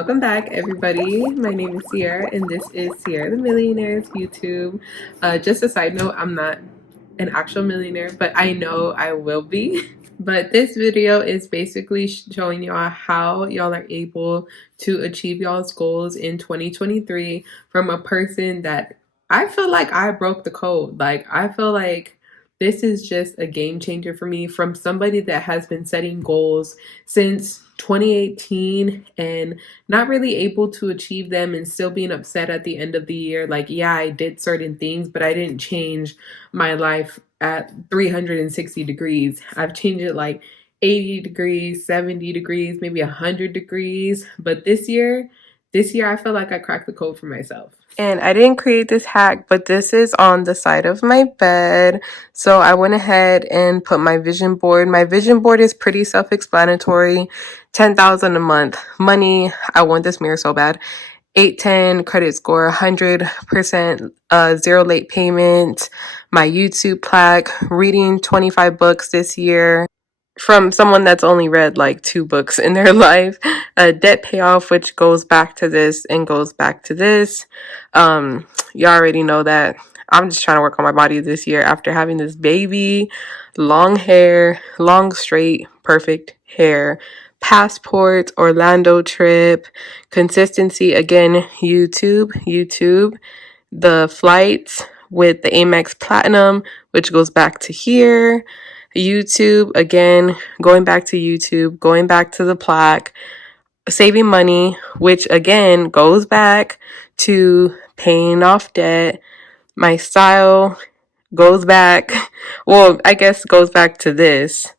Welcome back, everybody. My name is Sierra, and this is Sierra the Millionaire's YouTube. Just a side note, I'm not an actual millionaire, but I know I will be. But this video is basically showing y'all how y'all are able to achieve y'all's goals in 2023 from a person that I feel like I broke the code. Like, I feel like this is just a game changer for me from somebody that has been setting goals since 2018 and not really able to achieve them and still being upset at the end of the year. Like, yeah, I did certain things, but I didn't change my life at 360 degrees. I've changed it like 80 degrees, 70 degrees, maybe 100 degrees. But this year I feel like I cracked the code for myself. And I didn't create this hack, but this is on the side of my bed. So I went ahead and put my vision board. My vision board is pretty self-explanatory. 10,000 a month. Money, I want this mirror so bad. 810 credit score, 100% zero late payment, my YouTube plaque, reading 25 books this year from someone that's only read like 2 books in their life, debt payoff, which goes back to this and goes back to this. You already know that I'm just trying to work on my body this year after having this baby, long hair, long, straight, perfect hair, passport, Orlando trip, consistency, again, YouTube, the flights with the Amex Platinum, which goes back to here, YouTube, again, going back to YouTube, going back to the plaque, saving money, which again goes back to paying off debt. My style goes back, well, I guess goes back to this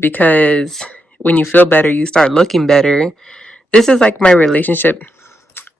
because when you feel better, you start looking better. This is like my relationship.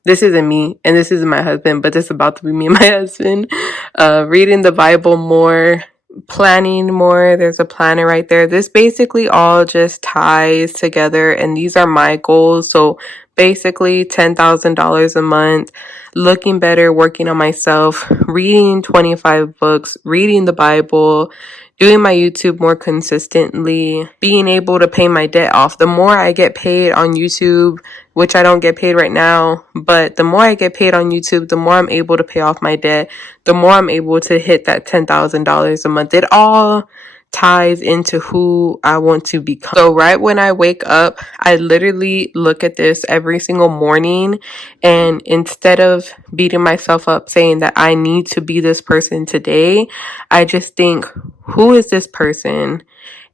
This isn't me and this isn't my husband, but this is about to be me and my husband. Reading the Bible more, planning more. There's a planner right there. This basically all just ties together, and these are my goals. So basically $10,000 a month, looking better, working on myself, reading 25 books, reading the Bible, doing my YouTube more consistently, being able to pay my debt off. The more I get paid on YouTube, which I don't get paid right now, but the more I get paid on YouTube, the more I'm able to pay off my debt, the more I'm able to hit that $10,000 a month. It all ties into who I want to become. So right when I wake up, I literally look at this every single morning, and instead of beating myself up saying that I need to be this person today, I just think, who is this person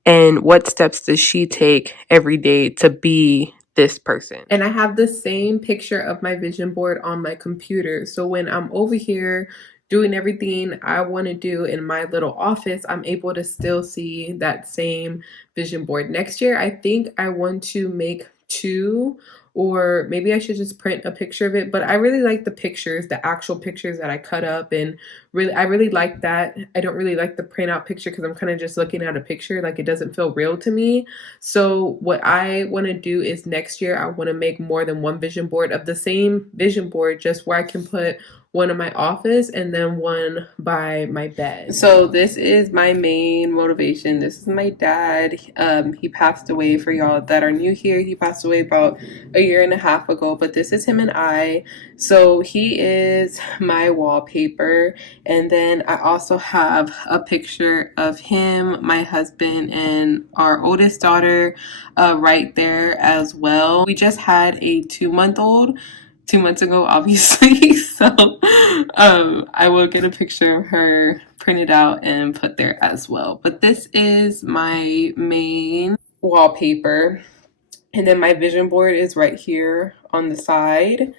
and what steps does she take every day to be this person? And I have the same picture of my vision board on my computer. So when I'm over here doing everything I want to do in my little office, I'm able to still see that same vision board. Next year, I think I want to make 2, or maybe I should just print a picture of it. But I really like the pictures, the actual pictures that I cut up, and I really like that. I don't really like the print out picture because I'm kind of just looking at a picture, like it doesn't feel real to me. So what I want to do is next year I want to make more than one vision board of the same vision board, just where I can put one in my office and then one by my bed. So this is my main motivation. This is my dad. He passed away, for y'all that are new here. He passed away about a year and a half ago, but this is him and I. So he is my wallpaper. And then I also have a picture of him, my husband, and our oldest daughter right there as well. We just had a 2-month-old 2 months ago, obviously. So I will get a picture of her printed out and put there as well. But this is my main wallpaper. And then my vision board is right here on the side.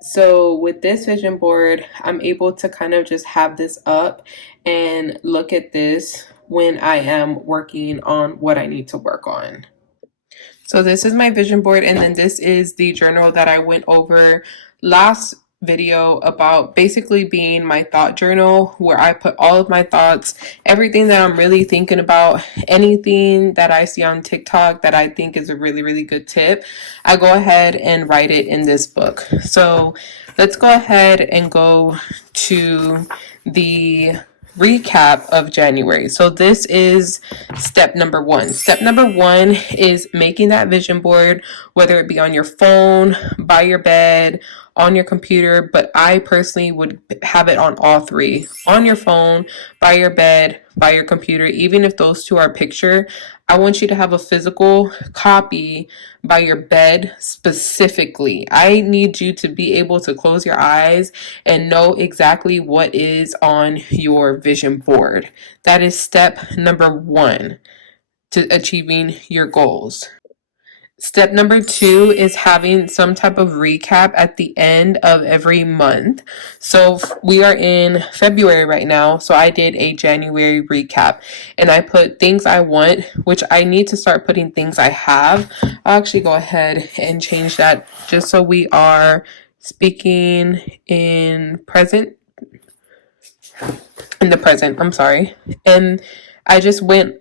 So with this vision board, I'm able to kind of just have this up and look at this when I am working on what I need to work on. So this is my vision board, and then this is the journal that I went over last video about basically being my thought journal, where I put all of my thoughts, everything that I'm really thinking about, anything that I see on TikTok that I think is a really, really good tip, I go ahead and write it in this book. So let's go ahead and go to the recap of January. So this is step number one. Step number one is making that vision board, whether it be on your phone, by your bed, on your computer, but I personally would have it on all three: on your phone, by your bed, by your computer. Even if those two are picture, I want you to have a physical copy by your bed specifically. I need you to be able to close your eyes and know exactly what is on your vision board. That is step number one to achieving your goals. Step number two is having some type of recap at the end of every month. So we are in February right now. So I did a January recap and I put things I want, which I need to start putting things I have. I'll actually go ahead and change that just so we are speaking in the present, I'm sorry. And I just went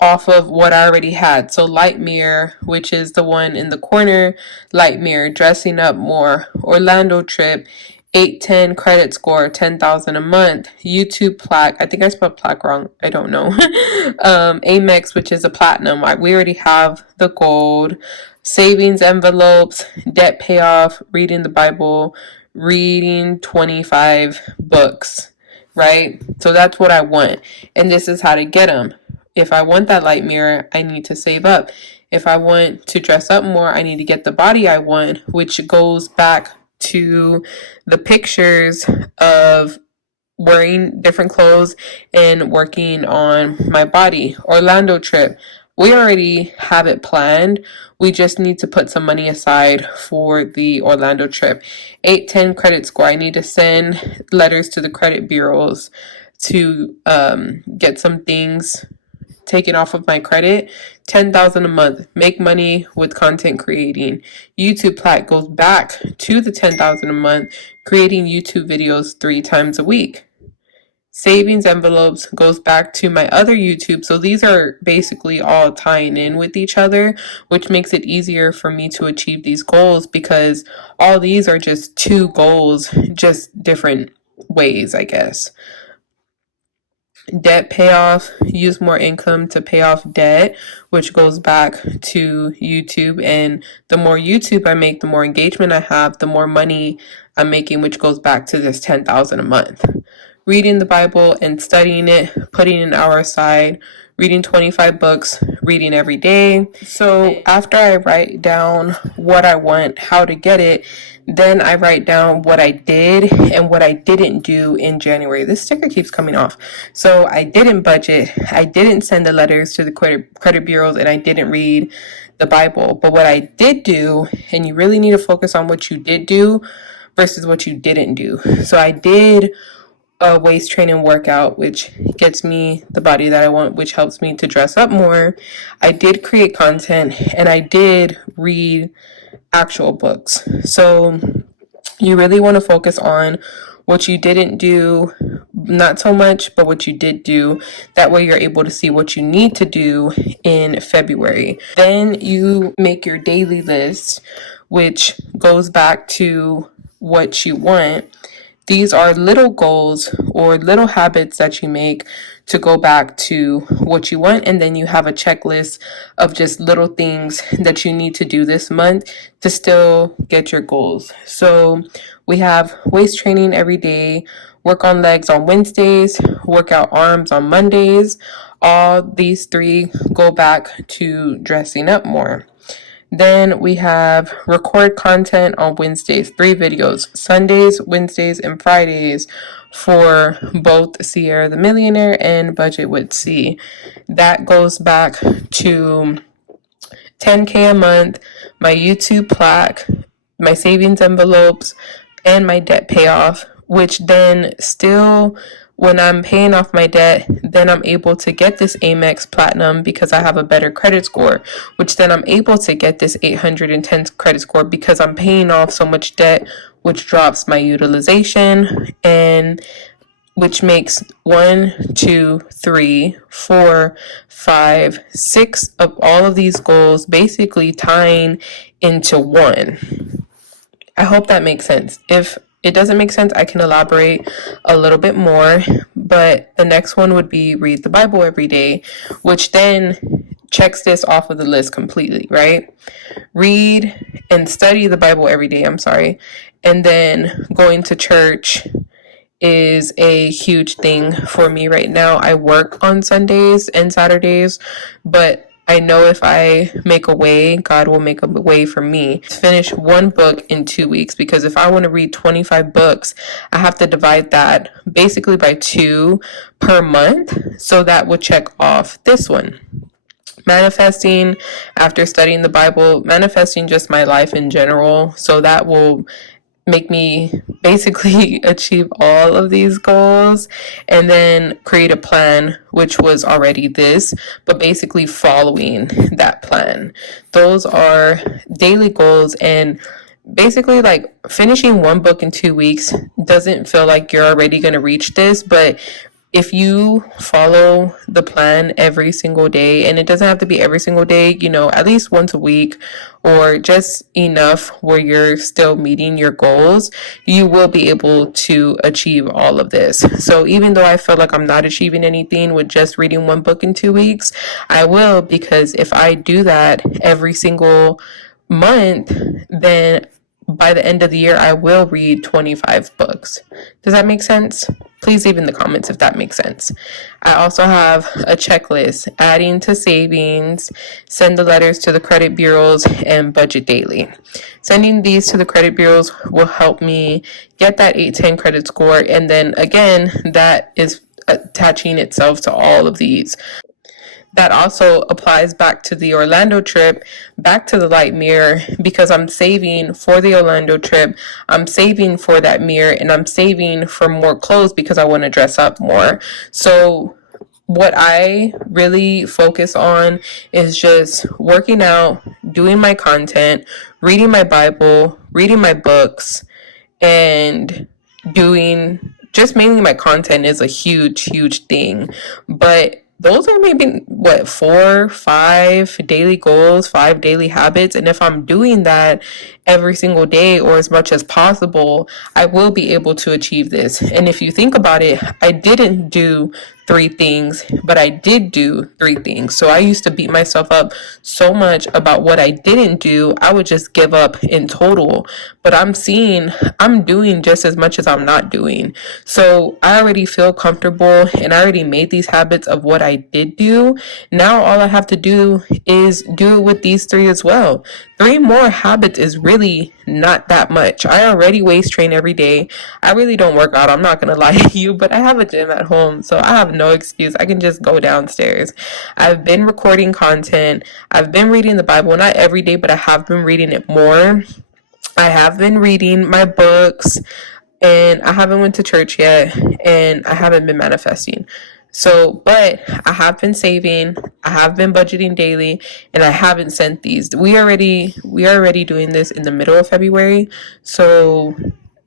off of what I already had. So Lightmere, which is the one in the corner, Lightmere, Dressing Up More, Orlando Trip, 810 credit score, 10,000 a month, YouTube plaque. I think I spelled plaque wrong. I don't know. Amex, which is a platinum. We already have the gold. Savings envelopes, debt payoff, reading the Bible, reading 25 books, right? So that's what I want. And this is how to get them. If I want that Lightmere, I need to save up. If I want to dress up more, I need to get the body I want, which goes back to the pictures of wearing different clothes and working on my body. Orlando trip. We already have it planned. We just need to put some money aside for the Orlando trip. 810 credit score. I need to send letters to the credit bureaus to get some things taken off of my credit. 10,000 a month. Make money with content creating. YouTube plaque goes back to the 10,000 a month. Creating YouTube videos 3 times a week. Savings envelopes goes back to my other YouTube. So these are basically all tying in with each other, which makes it easier for me to achieve these goals because all these are just 2 goals, just different ways, I guess. Debt payoff, use more income to pay off debt, which goes back to YouTube. And the more YouTube I make, the more engagement I have, the more money I'm making, which goes back to this 10,000 a month. Reading the Bible and studying it, putting an hour aside, reading 25 books, reading every day. So after I write down what I want, how to get it, then I write down what I did and what I didn't do in January. This sticker keeps coming off. So I didn't budget. I didn't send the letters to the credit bureaus, and I didn't read the Bible. But what I did do, and you really need to focus on what you did do versus what you didn't do. So I did a waist training workout, which gets me the body that I want, which helps me to dress up more. I did create content and I did read actual books. So you really want to focus on what you didn't do, not so much, but what you did do. That way you're able to see what you need to do in February. Then you make your daily list, which goes back to what you want. These are little goals or little habits that you make to go back to what you want. And then you have a checklist of just little things that you need to do this month to still get your goals. So we have waist training every day, work on legs on Wednesdays, work out arms on Mondays. All these 3 go back to dressing up more. Then we have record content on Wednesdays, 3 videos, Sundays, Wednesdays, and Fridays for both Sierra the Millionaire and Budget with C. That goes back to 10K a month, my YouTube plaque, my savings envelopes, and my debt payoff, which then still, when I'm paying off my debt, then I'm able to get this Amex Platinum because I have a better credit score, which then I'm able to get this 810 credit score because I'm paying off so much debt, which drops my utilization, and which makes 1, 2, 3, 4, 5, 6 of all of these goals basically tying into one. I hope that makes sense. If it doesn't make sense, I can elaborate a little bit more, but the next one would be read the Bible every day, which then checks this off of the list completely, right? Read and study the Bible every day, I'm sorry. And then going to church is a huge thing for me right now. I work on Sundays and Saturdays, but I know if I make a way, God will make a way for me to finish one book in 2 weeks. Because if I want to read 25 books, I have to divide that basically by 2 per month. So that would check off this one. Manifesting after studying the Bible, manifesting just my life in general. So that will make me basically achieve all of these goals, and then create a plan, which was already this, but basically following that plan. Those are daily goals, and basically like finishing one book in 2 weeks doesn't feel like you're already going to reach this, but if you follow the plan every single day, and it doesn't have to be every single day, at least once a week, or just enough where you're still meeting your goals, you will be able to achieve all of this. So even though I feel like I'm not achieving anything with just reading one book in 2 weeks, I will, because if I do that every single month, then by the end of the year, I will read 25 books. Does that make sense? Please leave in the comments if that makes sense. I also have a checklist: adding to savings, send the letters to the credit bureaus, and budget daily. Sending these to the credit bureaus will help me get that 810 credit score. And then again, that is attaching itself to all of these. That also applies back to the Orlando trip, back to the light mirror, because I'm saving for the Orlando trip, I'm saving for that mirror, and I'm saving for more clothes because I want to dress up more. So what I really focus on is just working out, doing my content, reading my Bible, reading my books, and doing just mainly my content is a huge thing. But those are maybe what, 4, 5 daily goals, 5 daily habits. And if I'm doing that every single day or as much as possible, I will be able to achieve this. And if you think about it, I didn't do 3 things, but I did do 3 things. So I used to beat myself up so much about what I didn't do, I would just give up in total. But I'm seeing I'm doing just as much as I'm not doing. So I already feel comfortable, and I already made these habits of what I did do. Now all I have to do is do it with these 3 as well. 3 more habits is really not that much. I already waist train every day. I really don't work out, I'm not gonna lie to you, but I have a gym at home, so I have no excuse. I can just go downstairs. I've been recording content. I've been reading the Bible, not every day, but I have been reading it more. I have been reading my books, and I haven't went to church yet, and I haven't been manifesting. So, but I have been saving, I have been budgeting daily, and I haven't sent these. We are already doing this in the middle of February, so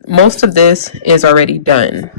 most of this is already done.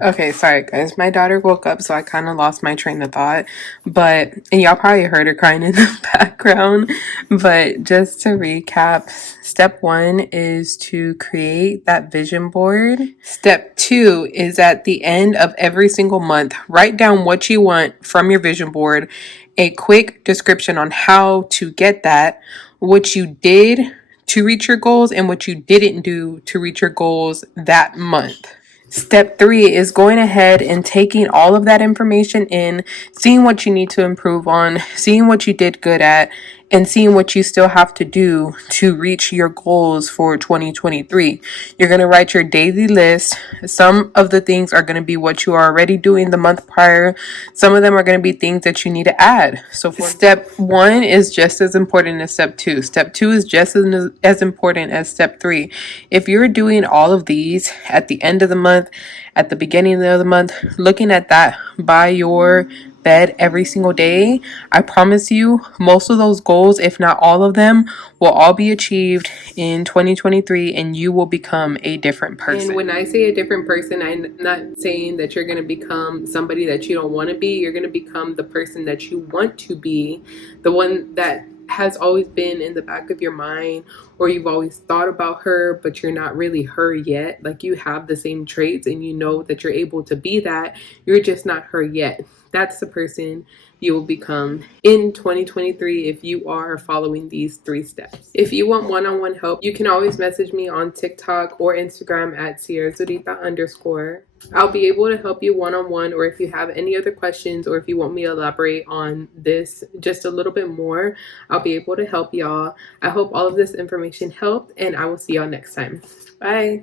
Okay, sorry guys. My daughter woke up, so I kind of lost my train of thought. And y'all probably heard her crying in the background. But just to recap, step 1 is to create that vision board. Step 2 is at the end of every single month, write down what you want from your vision board, a quick description on how to get that, what you did to reach your goals, and what you didn't do to reach your goals that month. Step 3 is going ahead and taking all of that information in, seeing what you need to improve on, seeing what you did good at, and seeing what you still have to do to reach your goals for 2023. You're going to write your daily list. Some of the things are going to be what you are already doing the month prior. Some of them are going to be things that you need to add. So step 1 is just as important as step 2. Step 2 is just as important as step 3. If you're doing all of these at the end of the month, at the beginning of the month, looking at that by your bed every single day, I promise you most of those goals, if not all of them, will all be achieved in 2023, and you will become a different person. And when I say a different person, I'm not saying that you're going to become somebody that you don't want to be. You're going to become the person that you want to be, the one that has always been in the back of your mind, or you've always thought about her, but you're not really her yet. Like you have the same traits and you know that you're able to be that. You're just not her yet. That's the person you will become in 2023 if you are following these 3 steps. If you want one-on-one help, you can always message me on TikTok or Instagram at @SierraZurita_. I'll be able to help you one-on-one, or if you have any other questions, or if you want me to elaborate on this just a little bit more, I'll be able to help y'all. I hope all of this information helped, and I will see y'all next time. Bye.